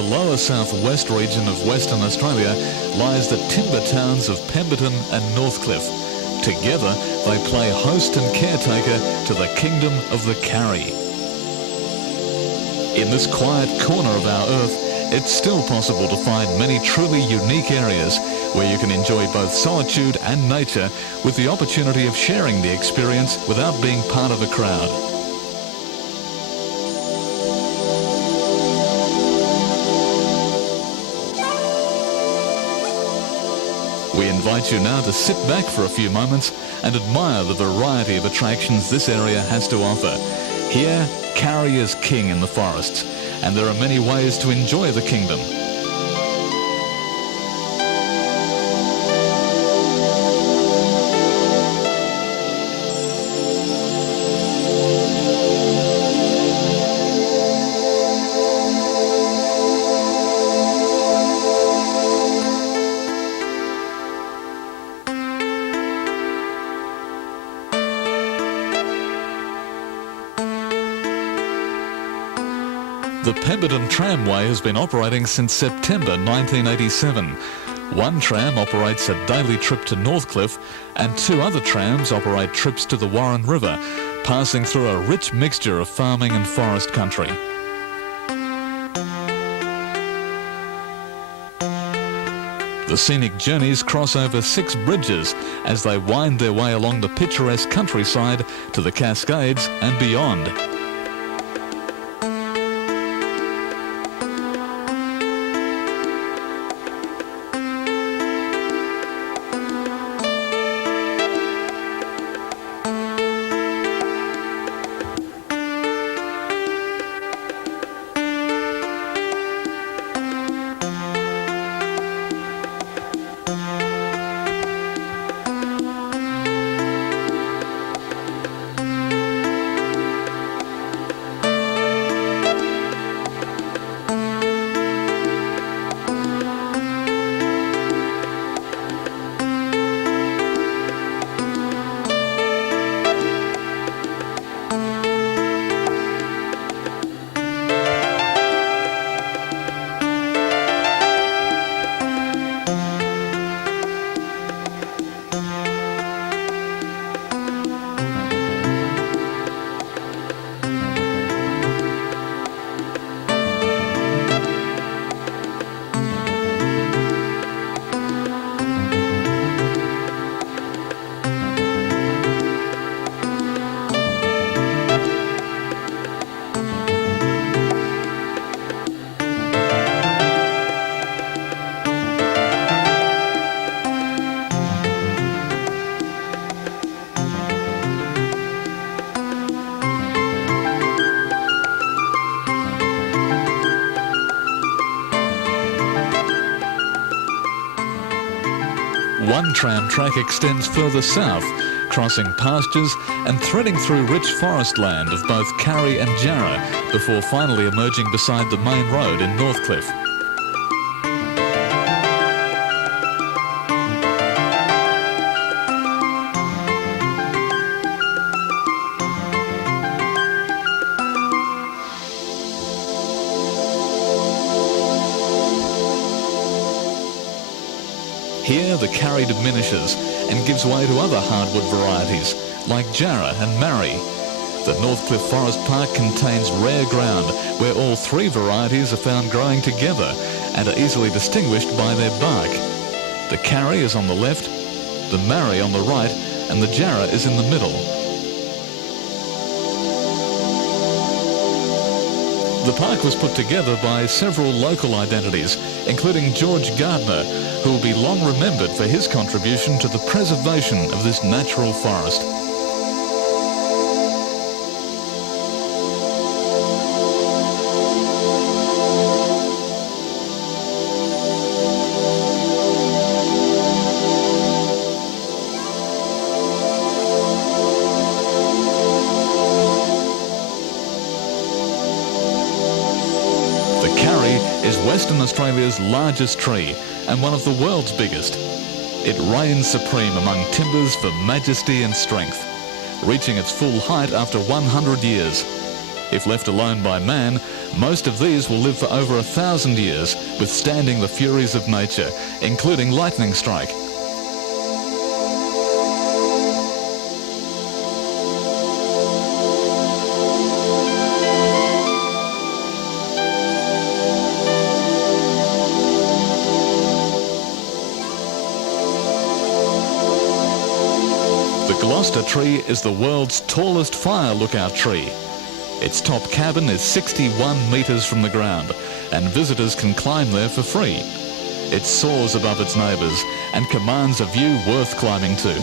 the lower southwest region of Western Australia lies the timber towns of Pemberton and Northcliffe. Together, they play host and caretaker to the kingdom of the Karri. In this quiet corner of our earth, it's still possible to find many truly unique areas where you can enjoy both solitude and nature with the opportunity of sharing the experience without being part of a crowd. We invite you now to sit back for a few moments and admire the variety of attractions this area has to offer. Here, Karri is king in the forests, and there are many ways to enjoy the kingdom. The Pemberton Tramway has been operating since September 1987. One tram operates a daily trip to Northcliffe and two other trams operate trips to the Warren River, passing through a rich mixture of farming and forest country. The scenic journeys cross over 6 bridges as they wind their way along the picturesque countryside to the Cascades and beyond. One tram track extends further south, crossing pastures and threading through rich forest land of both Karri and Jarrah before finally emerging beside the main road in Northcliffe. Here the Karri diminishes and gives way to other hardwood varieties like Jarrah and Marri. The Northcliffe Forest Park contains rare ground where all 3 varieties are found growing together and are easily distinguished by their bark. The Karri is on the left, the Marri on the right, and the Jarrah is in the middle. The park was put together by several local identities, including George Gardner, who will be long remembered for his contribution to the preservation of this natural forest. Is Western Australia's largest tree and one of the world's biggest. It reigns supreme among timbers for majesty and strength, reaching its full height after 100 years. If left alone by man, most of these will live for over 1,000 years, withstanding the furies of nature, including lightning strike. The Gloucester tree is the world's tallest fire lookout tree. Its top cabin is 61 metres from the ground, and visitors can climb there for free. It soars above its neighbours and commands a view worth climbing to.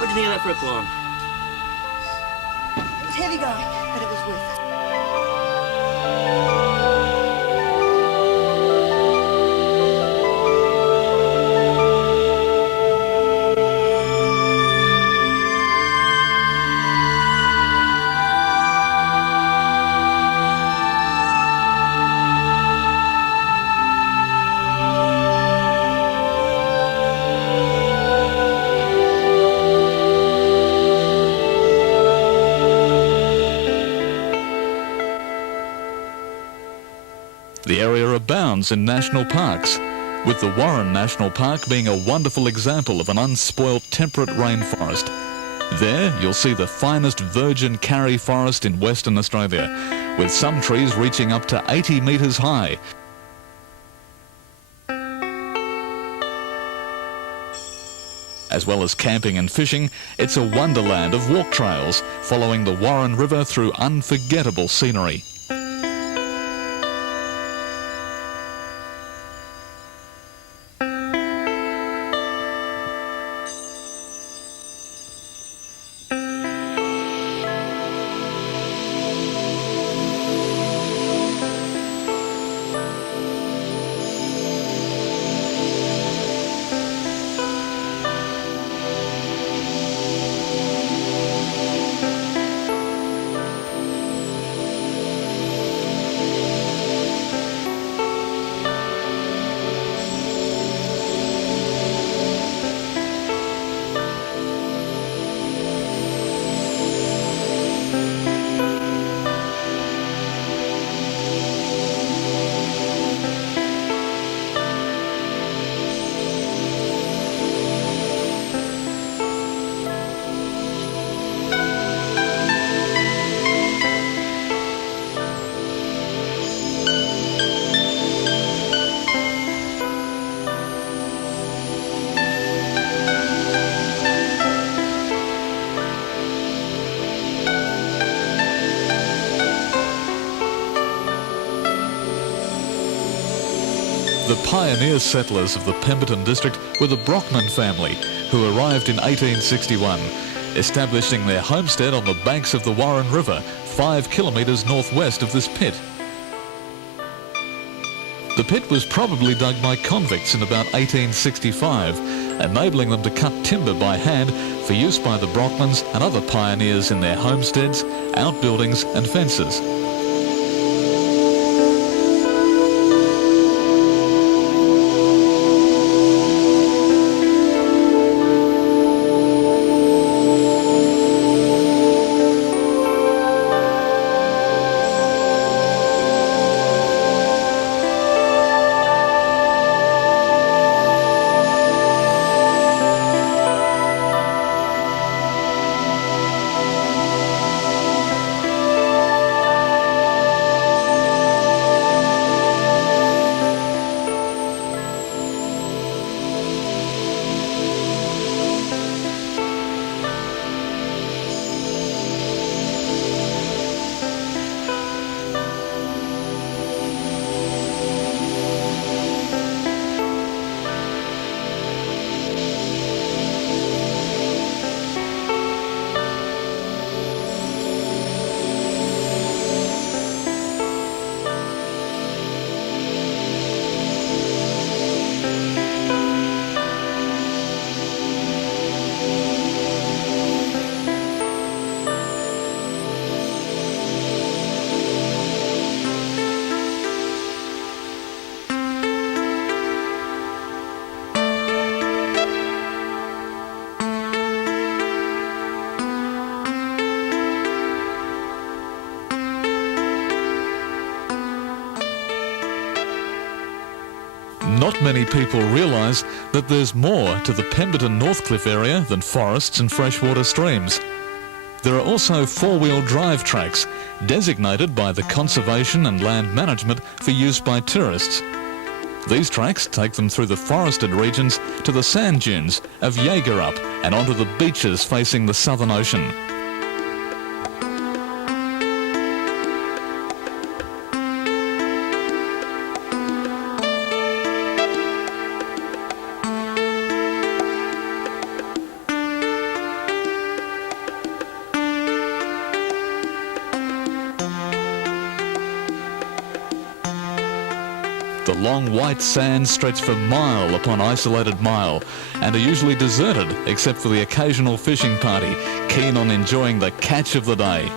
What do you think of that for a climb? It was heavy going, but it was worth it. The area abounds in national parks, with the Warren National Park being a wonderful example of an unspoilt temperate rainforest. There you'll see the finest virgin Karri forest in Western Australia, with some trees reaching up to 80 metres high. As well as camping and fishing, it's a wonderland of walk trails following the Warren River through unforgettable scenery. The pioneer settlers of the Pemberton district were the Brockman family, who arrived in 1861, establishing their homestead on the banks of the Warren River, 5 kilometres northwest of this pit. The pit was probably dug by convicts in about 1865, enabling them to cut timber by hand for use by the Brockmans and other pioneers in their homesteads, outbuildings and fences. not many people realise that there's more to the Pemberton Northcliffe area than forests and freshwater streams. There are also four-wheel drive tracks designated by the Conservation and Land Management for use by tourists. These tracks take them through the forested regions to the sand dunes of Jagerup and onto the beaches facing the Southern Ocean. The long white sands stretch for mile upon isolated mile and are usually deserted except for the occasional fishing party keen on enjoying the catch of the day.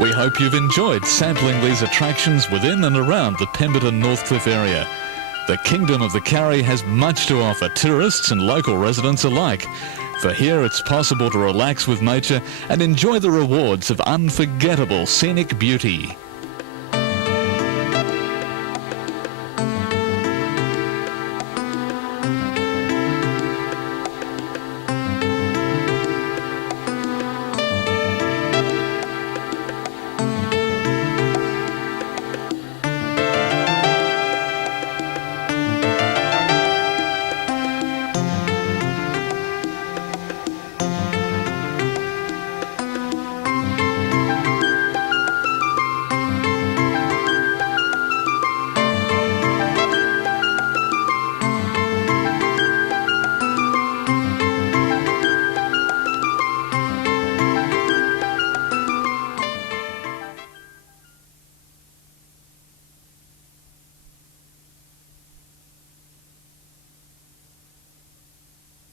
We hope you've enjoyed sampling these attractions within and around the Pemberton Northcliffe area. The Kingdom of the Karri has much to offer tourists and local residents alike. For here it's possible to relax with nature and enjoy the rewards of unforgettable scenic beauty.